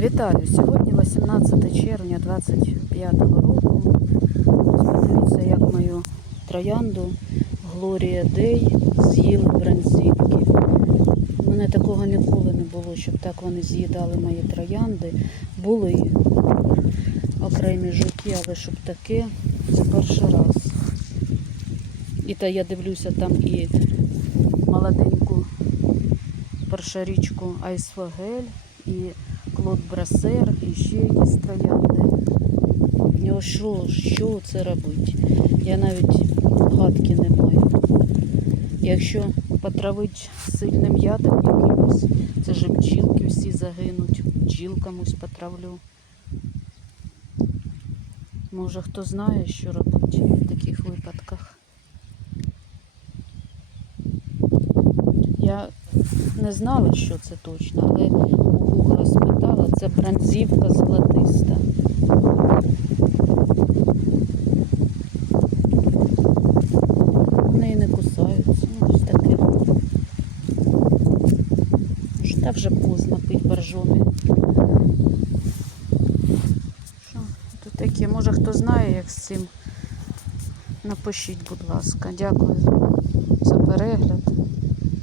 Вітаю! Сьогодні 18 червня 25 року. Подивіться, як мою троянду Глорія Дей з'їли бронзівки. У мене такого ніколи не було, щоб так вони з'їдали мої троянди. Були окремі жуки, але щоб таке це перший раз. І та я дивлюся там і молоденьку першорічку Айсфагель, і Клод Брасер, і ще якісь троянди. І що, що це робить? Я навіть гадки не маю. Якщо потравити сильним ядом якимось, це ж бджілки всі загинуть, бджіл комусь потравлю. Може хто знає, що робити в таких випадках. Я не знала, що це точно, але у Гугла спитала, це бронзівка золотиста. Вони не кусаються. Ну, ось таке. Ж так вже поздно пить боржомі. Що тут таке? Може хто знає, як з цим. Напишіть, будь ласка. Дякую за перегляд.